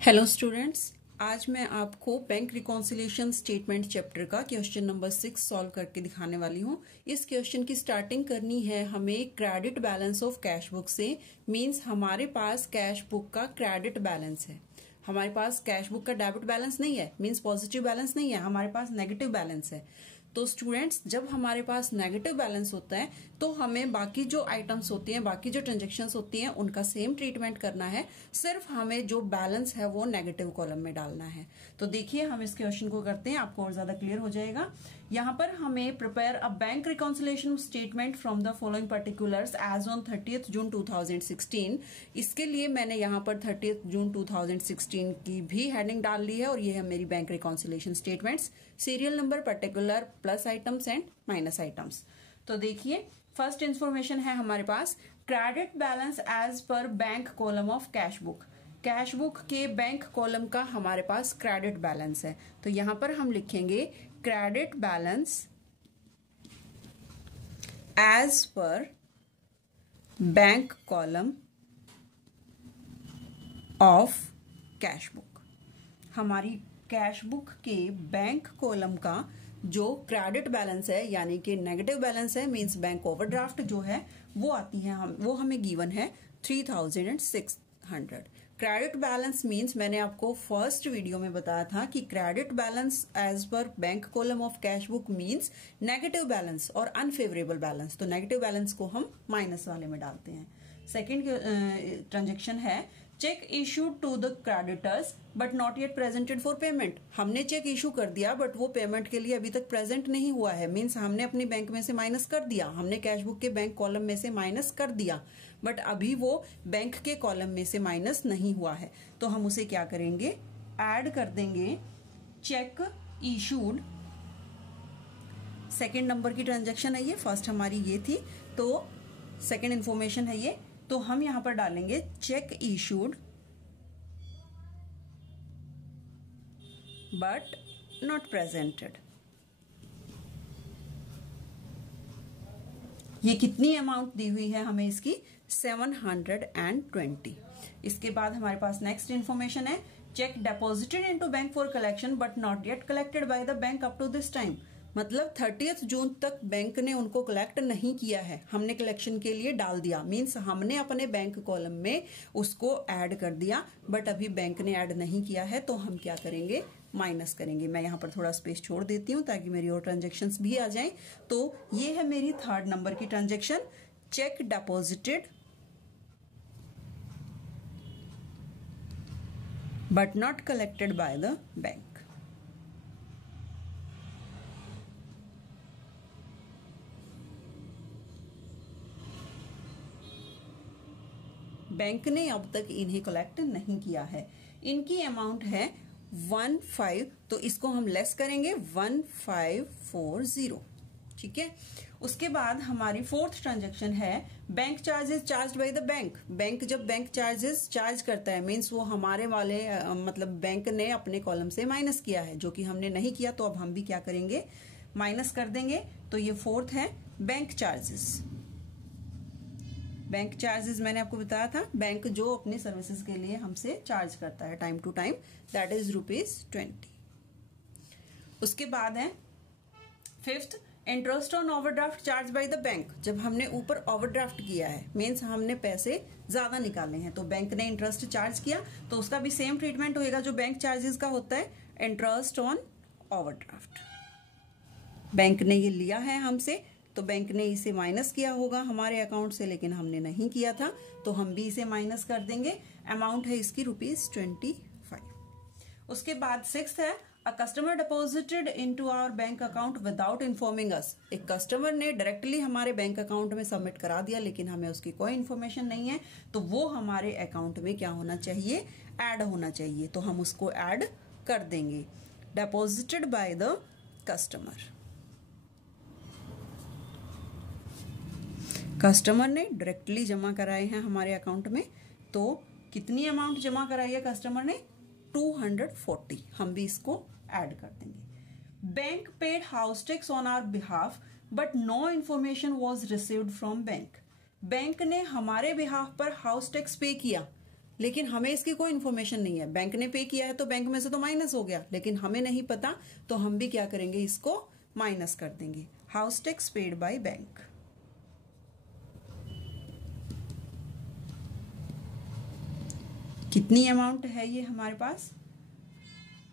Hello students, आज मैं आपको बैंक रिकॉन्सिलिएशन स्टेटमेंट चैप्टर का क्वेश्चन नंबर 6 सॉल्व करके दिखाने वाली हूँ। इस क्वेश्चन की स्टार्टिंग करनी है हमें credit balance of cash book से। मींस हमारे पास कैश बुक का क्रेडिट बैलेंस है, हमारे पास कैश बुक का डेबिट बैलेंस नहीं है, मींस पॉजिटिव बैलेंस नहीं है, हमारे पास नेगेटिव बैलेंस है। तो स्टूडेंट्स, जब हमारे पास नेगेटिव बैलेंस होता है तो हमें बाकी जो आइटम्स होती हैं, बाकी जो ट्रांजेक्शन्स होती हैं, उनका सेम ट्रीटमेंट करना है। सिर्फ हमें जो बैलेंस है वो नेगेटिव कॉलम में डालना है। तो देखिए, हम इस क्वेश्चन को करते हैं, आपको और ज्यादा क्लियर हो जाएगा। यहाँ पर हमें prepare a bank reconciliation statement from the following particulars as on 30th June 2016। इसके लिए मैंने यहाँ पर 30th जून 2016 की भी हेडिंग डाल ली है और ये है मेरी bank reconciliation statements. Serial number, particular, plus items and minus items. तो देखिए, फर्स्ट इंफॉर्मेशन है हमारे पास credit balance as per bank column of cash book. Cash book के बैंक कॉलम का हमारे पास क्रेडिट बैलेंस है। तो यहां पर हम लिखेंगे credit balance as per bank column of cash book. हमारी कैश बुक के बैंक कॉलम का जो क्रेडिट बैलेंस है यानी कि नेगेटिव बैलेंस है, मींस बैंक ओवरड्राफ्ट जो है वो आती है, वो हमें गिवन है 3600। क्रेडिट बैलेंस मींस मैंने आपको फर्स्ट वीडियो में बताया था कि credit balance as per bank column of cash book means negative balance और अनफेवरेबल बैलेंस। तो नेगेटिव बैलेंस को हम माइनस वाले में डालते हैं। सेकेंड ट्रांजेक्शन है cheque issued to the creditors but not yet presented for payment. हमने चेक इशू कर दिया बट वो पेमेंट के लिए अभी तक प्रेजेंट नहीं हुआ है, मींस हमने अपने बैंक में से माइनस कर दिया, हमने कैश बुक के बैंक कॉलम में से माइनस कर दिया, बट अभी वो बैंक के कॉलम में से माइनस नहीं हुआ है। तो हम उसे क्या करेंगे, ऐड कर देंगे चेक इशूड। सेकेंड नंबर की ट्रांजेक्शन है ये, फर्स्ट हमारी ये थी, तो सेकेंड इंफॉर्मेशन है ये। तो हम यहां पर डालेंगे check issued but not presented. ये कितनी अमाउंट दी हुई है हमें इसकी, 720। इसके बाद हमारे पास नेक्स्ट इंफॉर्मेशन है cheque deposited into bank for collection but not yet collected by the bank up to this time. मतलब 30th जून तक बैंक ने उनको कलेक्ट नहीं किया है, हमने कलेक्शन के लिए डाल दिया, मींस हमने अपने बैंक कॉलम में उसको ऐड कर दिया, बट अभी बैंक ने ऐड नहीं किया है। तो हम क्या करेंगे, माइनस करेंगे। मैं यहाँ पर थोड़ा स्पेस छोड़ देती हूँ ताकि मेरी और ट्रांजेक्शन्स भी आ जाएं। तो ये है मेरी थर्ड नंबर की transaction, check deposited but not collected by the bank. Bank ने अब तक इन्हें कलेक्ट नहीं किया है। इनकी अमाउंट है 15, तो इसको हम लेस करेंगे 1540। ठीक है। उसके बाद हमारी फोर्थ ट्रांजेक्शन है bank charges charge by the bank. Bank जब बैंक चार्जेस चार्ज करता है मींस वो हमारे वाले मतलब बैंक ने अपने कॉलम से माइनस किया है, जो कि हमने नहीं किया, तो अब हम भी क्या करेंगे, माइनस कर देंगे। तो ये फोर्थ है बैंक चार्जेस। बैंक चार्जेस मैंने आपको बताया था, बैंक जो अपनी सर्विसेज के लिए हमसे चार्ज करता है time to time, that is ₹20। उसके बाद है fifth, interest on overdraft charge by the bank. जब हमने ऊपर ओवरड्राफ्ट किया है मीन्स हमने पैसे ज्यादा निकाले हैं, तो बैंक ने इंटरेस्ट चार्ज किया, तो उसका भी सेम ट्रीटमेंट होगा जो बैंक चार्जेस का होता है, इंटरेस्ट ऑन ओवरड्राफ्ट। बैंक ने ये लिया है हमसे, तो बैंक ने इसे माइनस किया होगा हमारे अकाउंट से, लेकिन हमने नहीं किया था, तो हम भी इसे माइनस कर देंगे। अमाउंट है इसकी ₹25। उसके बाद सिक्स्थ है a customer deposited into our bank account without informing us. एक कस्टमर ने डायरेक्टली हमारे बैंक अकाउंट में सबमिट करा दिया, लेकिन हमें उसकी कोई इन्फॉर्मेशन नहीं है, तो वो हमारे अकाउंट में क्या होना चाहिए, ऐड होना चाहिए। तो हम उसको ऐड कर देंगे, deposited by the customer. Customer ने डायरेक्टली जमा कराए हैं हमारे अकाउंट में, तो कितनी अमाउंट जमा कराई है कस्टमर ने, 240। हम भी इसको ऐड कर देंगे। Bank paid house tax on our behalf but no information was received from bank. Bank ने हमारे बिहाफ पर हाउस टैक्स पे किया, लेकिन हमें इसकी कोई इन्फॉर्मेशन नहीं है। बैंक ने पे किया है तो बैंक में से तो माइनस हो गया, लेकिन हमें नहीं पता, तो हम भी क्या करेंगे, इसको माइनस कर देंगे। House tax paid by bank. कितनी अमाउंट है ये हमारे पास,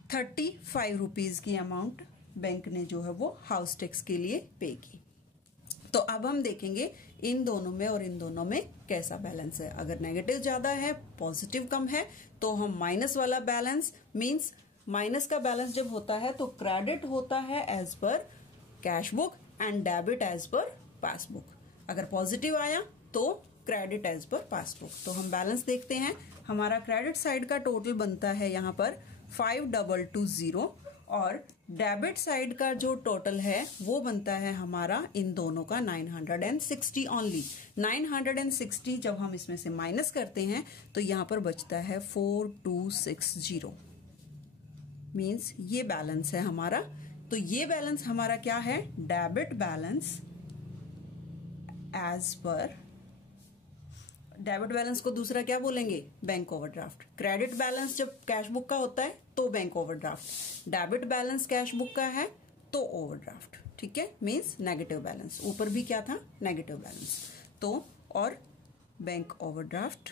35 रुपीज की अमाउंट बैंक ने जो है वो हाउस टैक्स के लिए पे की। तो अब हम देखेंगे इन दोनों में और इन दोनों में कैसा बैलेंस है। अगर नेगेटिव ज्यादा है, पॉजिटिव कम है, तो हम माइनस वाला बैलेंस, मींस माइनस का बैलेंस जब होता है तो क्रेडिट होता है as per cash book and debit as per passbook. अगर पॉजिटिव आया तो क्रेडिट एज पर पासबुक। तो हम बैलेंस देखते हैं। हमारा क्रेडिट साइड का टोटल बनता है यहाँ पर 5220 और डेबिट साइड का जो टोटल है वो बनता है हमारा इन दोनों का 960 ओनली। 960 जब हम इसमें से माइनस करते हैं तो यहां पर बचता है 4260, मींस ये बैलेंस है हमारा। तो ये बैलेंस हमारा क्या है, debit balance as per, debit balance को दूसरा क्या बोलेंगे, बैंक ओवरड्राफ्ट। क्रेडिट बैलेंस जब कैश बुक का होता है तो bank overdraft, debit balance cash book का है तो ओवरड्राफ्ट। ठीक है, मींस नेगेटिव बैलेंस। ऊपर भी क्या था, नेगेटिव बैलेंस। तो और बैंक ओवरड्राफ्ट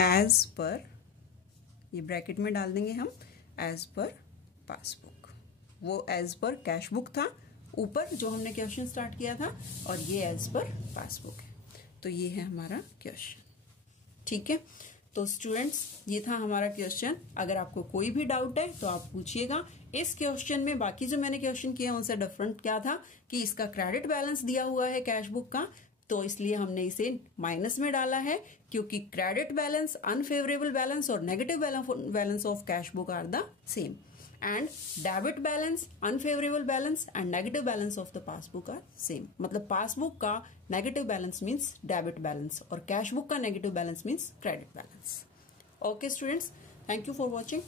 एज पर, ये ब्रैकेट में डाल देंगे हम, एज पर पासबुक। वो एज पर कैश बुक था ऊपर जो हमने क्वेश्चन स्टार्ट किया था, और ये एज पर पासबुक है। तो ये है हमारा क्वेश्चन। ठीक है, तो स्टूडेंट्स ये था हमारा क्वेश्चन। अगर आपको कोई भी डाउट है तो आप पूछिएगा। इस क्वेश्चन में बाकी जो मैंने क्वेश्चन किया उनसे डिफरेंट क्या था कि इसका क्रेडिट बैलेंस दिया हुआ है कैश बुक का, तो इसलिए हमने इसे माइनस में डाला है, क्योंकि क्रेडिट बैलेंस, अनफेवरेबल बैलेंस और negative balance of cash book are the same, and debit balance, unfavourable balance and negative balance of the passbook are same. मतलब पासबुक का negative balance means debit balance और cash book का negative balance means credit balance. Okay students, thank you for watching.